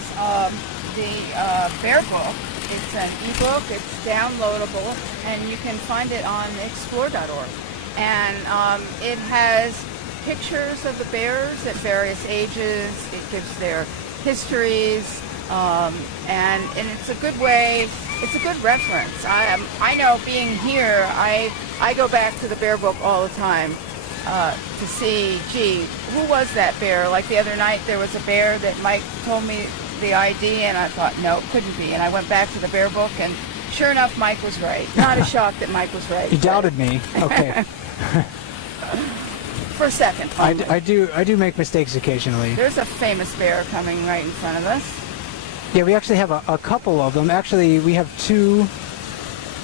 is the Bear Book. It's an ebook, it's downloadable, and you can find it on explore.org. And it has pictures of the bears at various ages. It gives their histories, and it's a good way. It's a good reference. I know, being here, I go back to the Bear Book all the time to see, gee, who was that bear? Like the other night, there was a bear that Mike told me the ID, and I thought, no, it couldn't be. And I went back to the Bear Book, and sure enough, Mike was right. Not a shock that Mike was right. You doubted me. Okay. For a second. I do make mistakes occasionally. There's a famous bear coming right in front of us. Yeah, we actually have a couple of them. Actually, we have two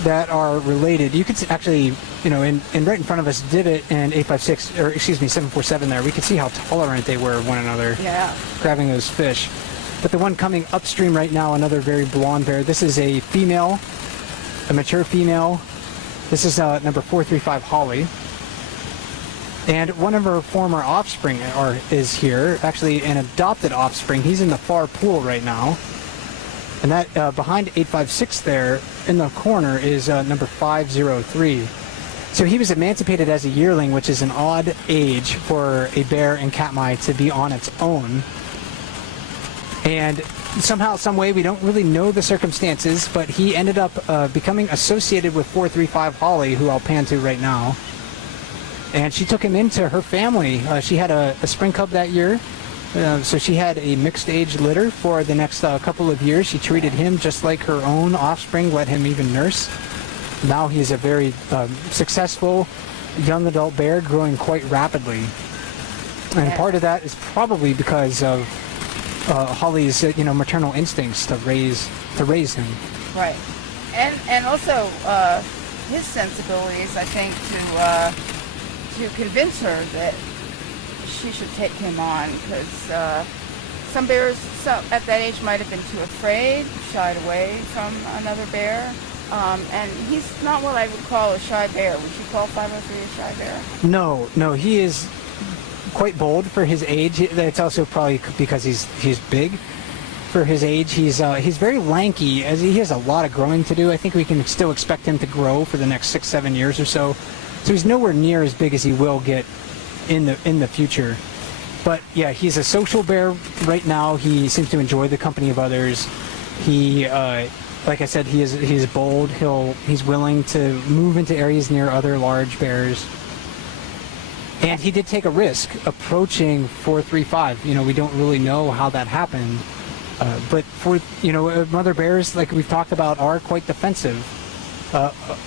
that are related. You could actually, you know, in right in front of us, Divot and 856, or excuse me, 747 there, we could see how tolerant they were of one another. Yeah. Grabbing those fish. But the one coming upstream right now, another very blonde bear. This is a female, a mature female. This is number 435 Holly. And one of her former offspring is here, actually an adopted offspring. He's in the far pool right now. And that behind 856 there in the corner is number 503. So he was emancipated as a yearling, which is an odd age for a bear in Katmai to be on its own. And somehow, some way, we don't really know the circumstances, but he ended up becoming associated with 435 Holly, who I'll pan to right now. And she took him into her family. She had a spring cub that year, so she had a mixed age litter for the next couple of years. She treated him just like her own offspring, let him even nurse. Now he's a very successful young adult bear, growing quite rapidly. And part of that is probably because of Holly's maternal instincts to raise him. Right, and also his sensibilities, I think, to convince her that she should take him on, because some bears at that age might have been too afraid, shied away from another bear, and he's not what I would call a shy bear. Would you call 503 a shy bear? No, he is quite bold for his age. That's also probably because he's big for his age. He's very lanky, as he has a lot of growing to do. I think we can still expect him to grow for the next 6-7 years or so. So he's nowhere near as big as he will get in the future. But yeah, he's a social bear right now. He seems to enjoy the company of others. He, like I said, he's bold. He's willing to move into areas near other large bears. And he did take a risk approaching 435. We don't really know how that happened. But mother bears, like we've talked about, are quite defensive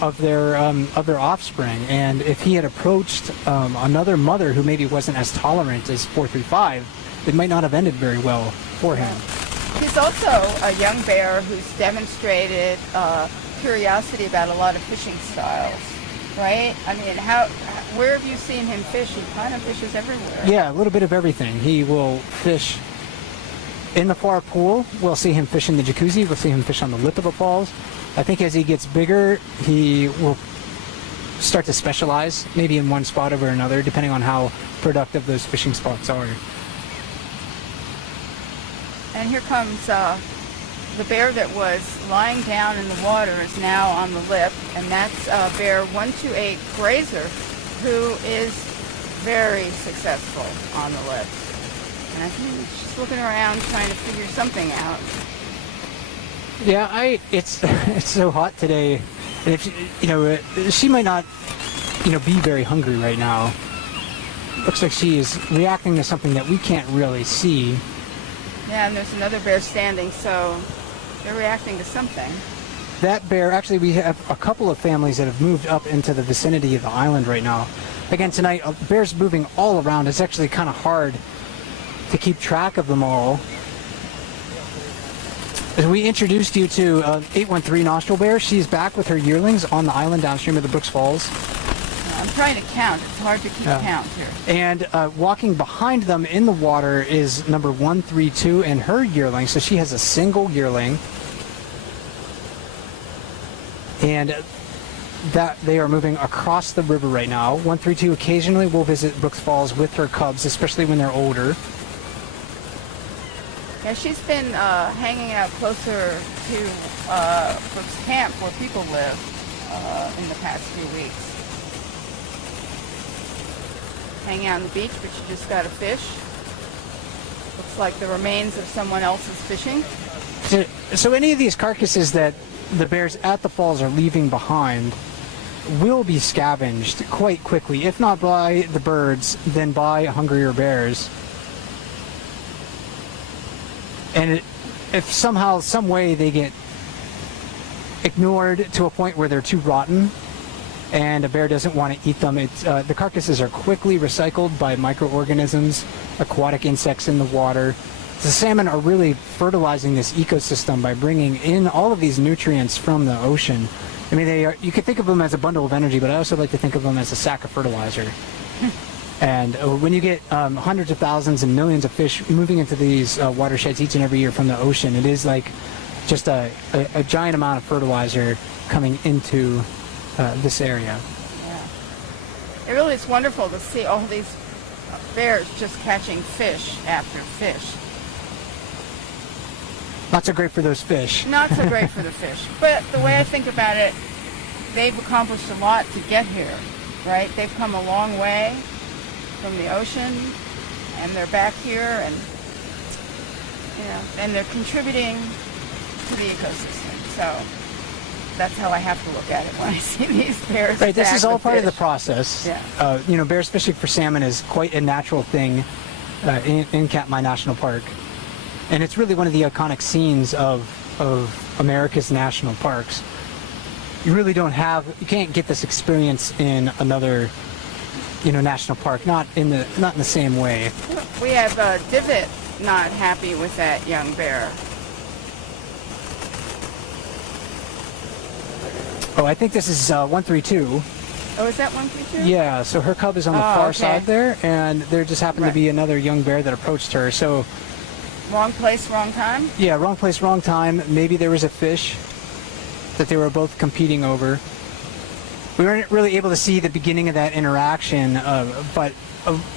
of their offspring, and if he had approached another mother who maybe wasn't as tolerant as 435, it might not have ended very well for him. He's also a young bear who's demonstrated curiosity about a lot of fishing styles, right? I mean, where have you seen him fish? He kind of fishes everywhere. Yeah, a little bit of everything. He will fish in the far pool. We'll see him fish in the jacuzzi. We'll see him fish on the lip of the falls. I think as he gets bigger, he will start to specialize, maybe in one spot over another, depending on how productive those fishing spots are. And here comes the bear that was lying down in the water is now on the lip, and that's bear 128 Grazer, who is very successful on the lip. And I think she's looking around trying to figure something out. Yeah, it's so hot today. If she might not, be very hungry right now. Looks like she is reacting to something that we can't really see. Yeah, and there's another bear standing, so they're reacting to something. That bear, actually, we have a couple of families that have moved up into the vicinity of the island right now. Again, tonight, bears moving all around. It's actually kind of hard to keep track of them all. We introduced you to 813 Nostril Bear. She's back with her yearlings on the island downstream of the Brooks Falls. I'm trying to count. It's hard to keep count here. And walking behind them in the water is number 132 and her yearling. So she has a single yearling. And that they are moving across the river right now. 132 occasionally will visit Brooks Falls with her cubs, especially when they're older. Yeah, she's been hanging out closer to Brooks Camp where people live in the past few weeks. Hanging out on the beach, but she just got a fish. Looks like the remains of someone else's fishing. So any of these carcasses that the bears at the falls are leaving behind will be scavenged quite quickly, if not by the birds, then by hungrier bears. And if somehow, some way they get ignored to a point where they're too rotten and a bear doesn't want to eat them, the carcasses are quickly recycled by microorganisms, aquatic insects in the water. The salmon are really fertilizing this ecosystem by bringing in all of these nutrients from the ocean. I mean, you could think of them as a bundle of energy, but I also like to think of them as a sack of fertilizer. And when you get hundreds of thousands and millions of fish moving into these watersheds each and every year from the ocean, it is like just a giant amount of fertilizer coming into this area. Yeah. It really is wonderful to see all these bears just catching fish after fish. Not so great for those fish. Not so great for the fish. But the way I think about it, they've accomplished a lot to get here, right? They've come a long way from the ocean, and they're back here, and and they're contributing to the ecosystem. So that's how I have to look at it when I see these bears. Right, this is all part fish. of the process. Yeah. Bears fishing for salmon is quite a natural thing in Katmai National Park. And it's really one of the iconic scenes of America's national parks. You really you can't get this experience in another, national park, not in the same way. We have Divot not happy with that young bear. Oh, I think this is 132. Oh, is that 132? Yeah, so her cub is on the far okay. side there, and there just happened to be another young bear that approached her. So wrong place, wrong time? Yeah, wrong place, wrong time. Maybe there was a fish that they were both competing over. We weren't really able to see the beginning of that interaction, but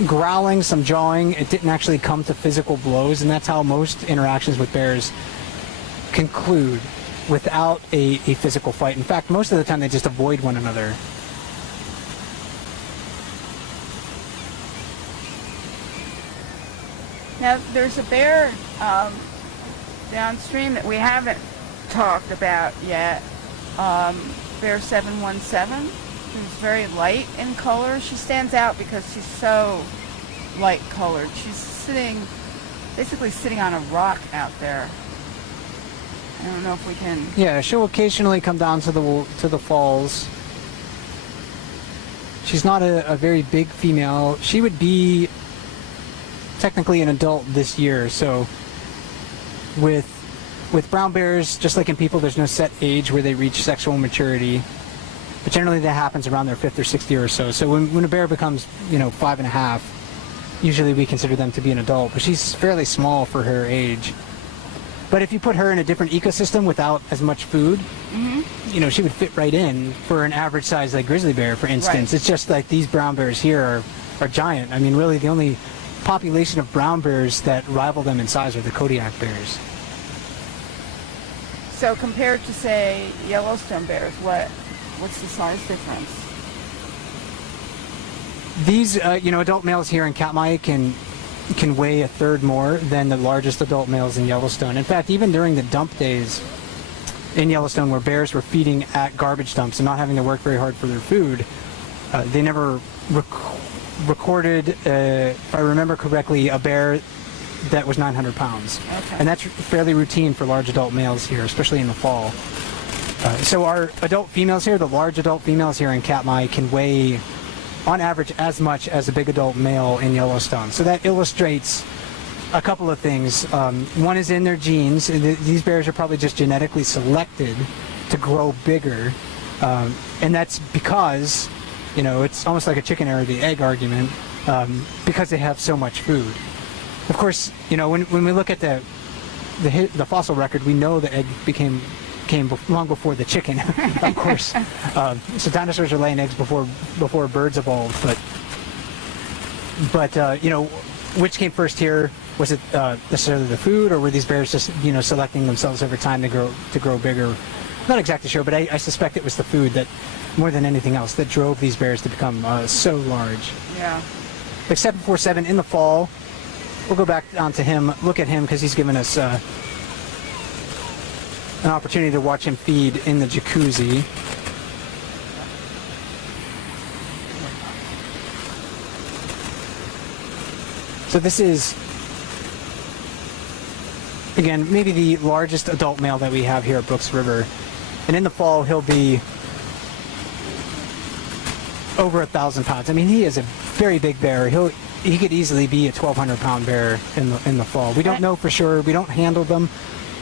growling, some jawing, it didn't actually come to physical blows, and that's how most interactions with bears conclude, without a physical fight. In fact, most of the time they just avoid one another. Now, there's a bear downstream that we haven't talked about yet, bear 717, who's very light in color. She stands out because she's so light colored. She's basically sitting on a rock out there. I don't know if we can... Yeah, she'll occasionally come down to the falls. She's not a very big female. She would be technically an adult this year, so with brown bears, just like in people, there's no set age where they reach sexual maturity, but generally that happens around their 5th or 6th year or so. So when a bear becomes 5.5, usually we consider them to be an adult, but she's fairly small for her age. But if you put her in a different ecosystem without as much food, she would fit right in for an average size like grizzly bear, for instance. Right. It's just like these brown bears here are giant. I mean, really the only population of brown bears that rival them in size are the Kodiak bears. So compared to, say, Yellowstone bears, what's the size difference? These, adult males here in Katmai can weigh a third more than the largest adult males in Yellowstone. In fact, even during the dump days in Yellowstone, where bears were feeding at garbage dumps and not having to work very hard for their food, they never recorded, if I remember correctly, a bear that was 900 pounds. Okay. And that's fairly routine for large adult males here, especially in the fall. So our adult females here, the large adult females here in Katmai, can weigh on average as much as a big adult male in Yellowstone. So that illustrates a couple of things. One is in their genes. These bears are probably just genetically selected to grow bigger. And that's because, it's almost like a chicken or the egg argument, because they have so much food. Of course, when we look at the fossil record, we know the egg came long before the chicken, of course. So dinosaurs are laying eggs before birds evolved. But which came first here? Was it necessarily the food, or were these bears just, selecting themselves over time to grow bigger? Not exactly sure, but I suspect it was the food that, more than anything else, that drove these bears to become so large. Yeah. Like 747 in the fall, we'll go back onto him, look at him, because he's given us an opportunity to watch him feed in the jacuzzi. So this is, again, maybe the largest adult male that we have here at Brooks River. And in the fall, he'll be over 1,000 pounds. I mean, he is a very big bear. He could easily be a 1,200-pound bear in the fall. We don't know for sure. We don't handle them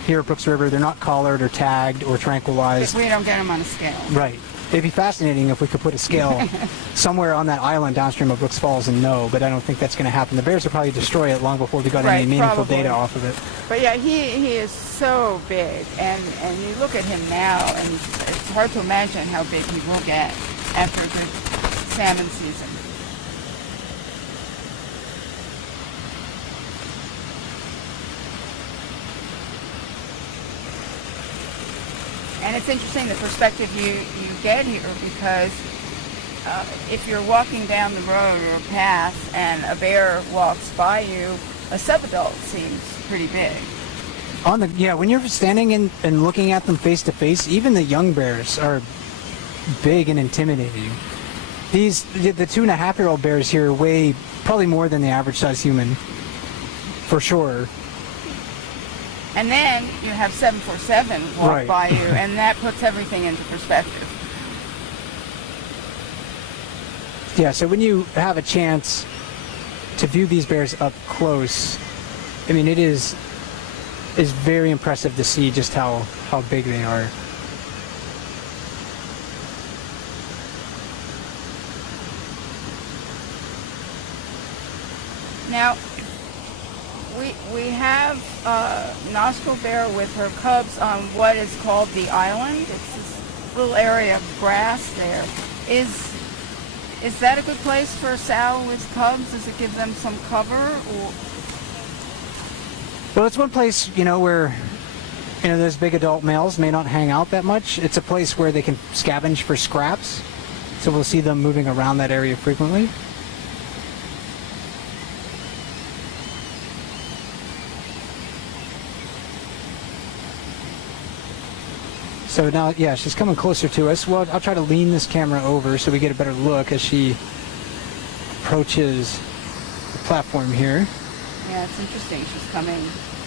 here at Brooks River. They're not collared or tagged or tranquilized. We don't get them on a scale. Right. It'd be fascinating if we could put a scale somewhere on that island downstream of Brooks Falls and know, but I don't think that's going to happen. The bears will probably destroy it long before we got any meaningful data off of it. But yeah, he is so big, and you look at him now, and it's hard to imagine how big he will get after a good salmon season. And it's interesting the perspective you get here, because if you're walking down the road or a path and a bear walks by you, a subadult seems pretty big. When you're standing and looking at them face to face, even the young bears are big and intimidating. The 2.5-year-old bears here weigh probably more than the average size human, for sure. And then you have 747 walk by you, and that puts everything into perspective. Yeah, so when you have a chance to view these bears up close, I mean, it is very impressive to see just how big they are. Now, we have nostril bear with her cubs on what is called the island. It's this little area of grass there. Is that a good place for a sow with cubs? Does it give them some cover? Or? Well, it's one place, where, those big adult males may not hang out that much. It's a place where they can scavenge for scraps. So we'll see them moving around that area frequently. So now, yeah, she's coming closer to us. Well, I'll try to lean this camera over so we get a better look as she approaches the platform here. Yeah, it's interesting. She's coming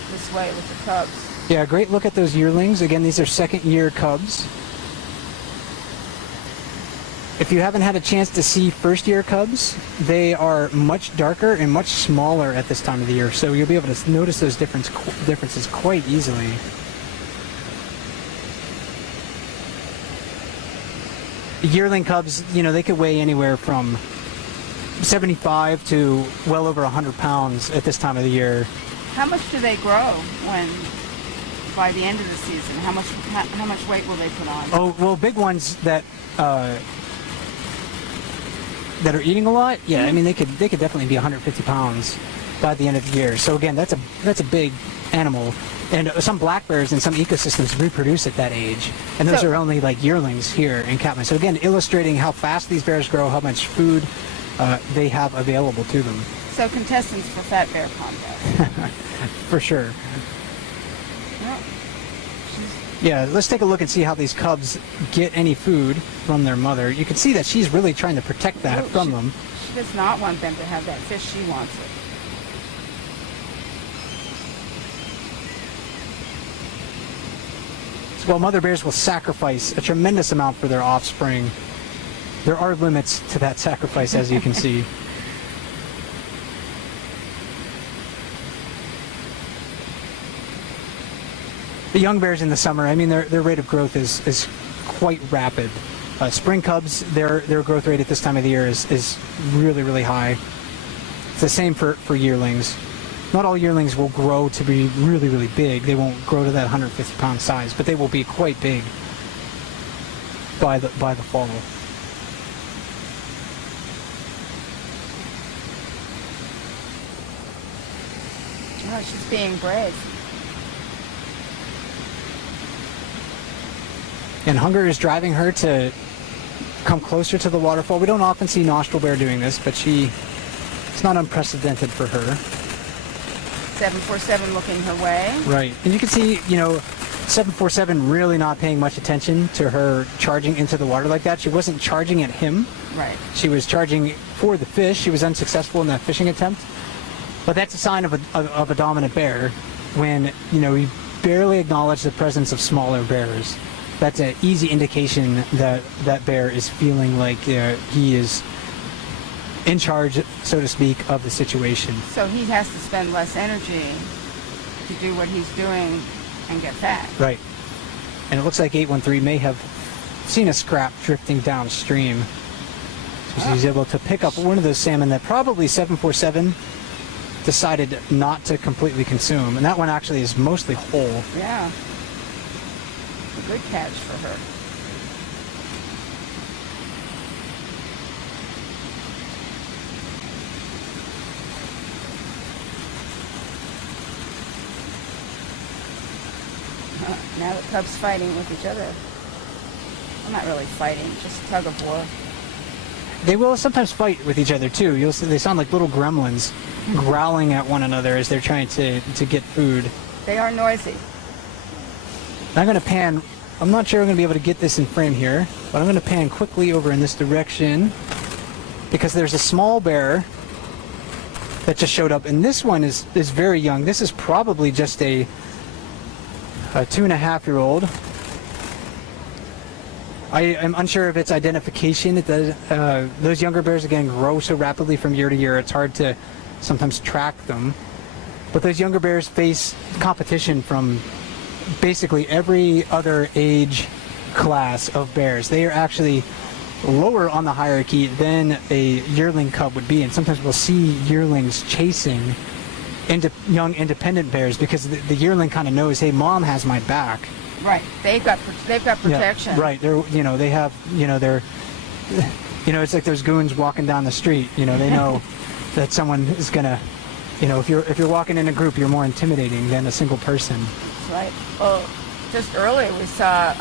this way with the cubs. Yeah, great look at those yearlings. Again, these are second-year cubs. If you haven't had a chance to see first-year cubs, they are much darker and much smaller at this time of the year, so you'll be able to notice those differences quite easily. Yearling cubs, they could weigh anywhere from 75 to well over 100 pounds at this time of the year. How much do they grow by the end of the season? How much weight will they put on? Oh, well, big ones that are eating a lot, yeah, I mean, they could definitely be 150 pounds by the end of the year. So again, that's a big animal. And some black bears in some ecosystems reproduce at that age. And those are only like yearlings here in Katmai. So again, illustrating how fast these bears grow, how much food they have available to them. So contestants for Fat Bear Contest. For sure. Well, yeah, let's take a look and see how these cubs get any food from their mother. You can see that she's really trying to protect that from them. She does not want them to have that fish. She wants it. While mother bears will sacrifice a tremendous amount for their offspring, there are limits to that sacrifice, as you can see. The young bears in the summer, I mean, their rate of growth is quite rapid. Spring cubs, their growth rate at this time of the year is really, really high. It's the same for yearlings. Not all yearlings will grow to be really, really big. They won't grow to that 150-pound size, but they will be quite big by the fall. Oh, she's being brave. And hunger is driving her to come closer to the waterfall. We don't often see nostril bear doing this, but it's not unprecedented for her. 747 looking her way. Right. And you can see, 747 really not paying much attention to her charging into the water like that. She wasn't charging at him. Right. She was charging for the fish. She was unsuccessful in that fishing attempt. But that's a sign of a dominant bear when, we barely acknowledge the presence of smaller bears. That's an easy indication that that bear is feeling like he is in charge, so to speak, of the situation. So he has to spend less energy to do what he's doing and get fat. Right. And it looks like 813 may have seen a scrap drifting downstream. So she's able to pick up one of those salmon that probably 747 decided not to completely consume. And that one actually is mostly whole. Yeah. A good catch for her. Now the cubs fighting with each other. Well, not really fighting, just tug of war. They will sometimes fight with each other too. You'll see they sound like little gremlins growling at one another as they're trying to get food. They are noisy. I'm going to pan. I'm not sure I'm going to be able to get this in frame here, but I'm going to pan quickly over in this direction because there's a small bear that just showed up, and this one is very young. This is probably just a 2.5-year-old. I am unsure of its identification. It does, those younger bears, again, grow so rapidly from year to year, it's hard to sometimes track them. But those younger bears face competition from basically every other age class of bears. They are actually lower on the hierarchy than a yearling cub would be, and sometimes we'll see yearlings chasing young independent bears because the yearling kind of knows, hey, mom has my back. Right. They've got protection. Yeah, right. They're they have they're it's like those goons walking down the street. They know that someone is gonna if you're walking in a group, you're more intimidating than a single person. That's right. Well, just earlier we saw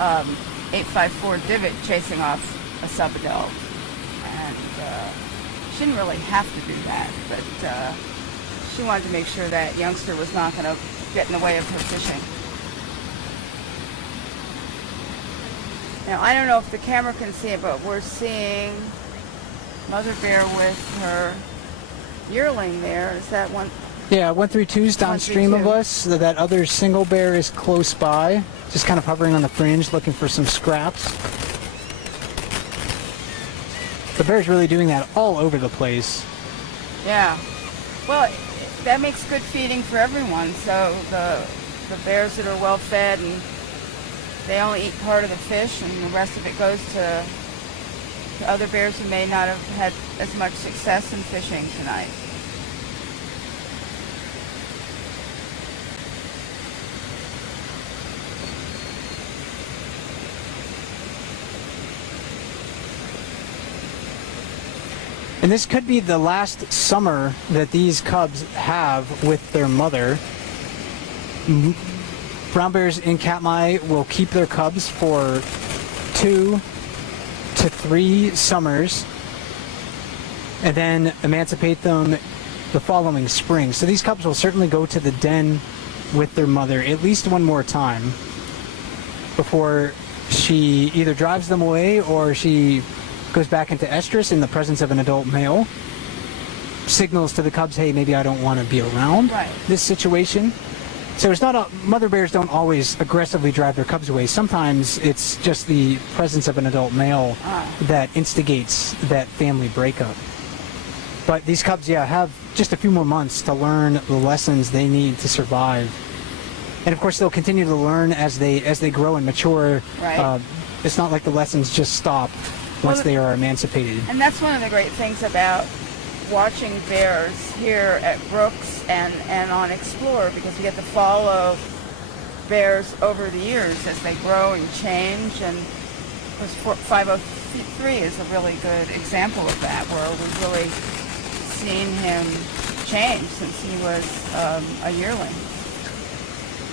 854 Divot chasing off a sub-adult, and she didn't really have to do that, but she wanted to make sure that youngster was not going to get in the way of her fishing. Now, I don't know if the camera can see it, but we're seeing mother bear with her yearling there. Is that one? Yeah, 132's downstream of us. That other single bear is close by, just kind of hovering on the fringe, looking for some scraps. The bear's really doing that all over the place. Yeah. Well, that makes good feeding for everyone. So the bears that are well fed and they only eat part of the fish, and the rest of it goes to other bears who may not have had as much success in fishing tonight. And this could be the last summer that these cubs have with their mother. Brown bears in Katmai will keep their cubs for 2 to 3 summers and then emancipate them the following spring. So these cubs will certainly go to the den with their mother at least one more time before she either drives them away or she goes back into estrus in the presence of an adult male, signals to the cubs, hey, maybe I don't want to be around this situation. So it's not mother bears don't always aggressively drive their cubs away. Sometimes it's just the presence of an adult male that instigates that family breakup. But these cubs, have just a few more months to learn the lessons they need to survive. And of course, they'll continue to learn as they grow and mature. Right. It's not like the lessons just stop once they are emancipated. And that's one of the great things about watching bears here at Brooks and on Explorer, because you get to follow bears over the years as they grow and change. And of course 503 is a really good example of that, where we've really seen him changed since he was a yearling.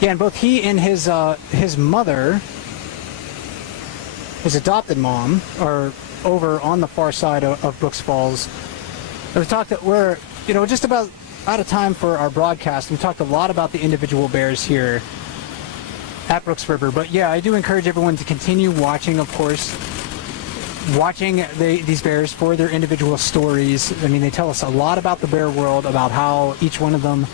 Yeah, and both he and his mother, his adopted mom, are over on the far side of Brooks Falls. And we talked that we're, just about out of time for our broadcast. We talked a lot about the individual bears here at Brooks River. But yeah, I do encourage everyone to continue watching, of course, watching these bears for their individual stories. I mean, they tell us a lot about the bear world, about how each one of them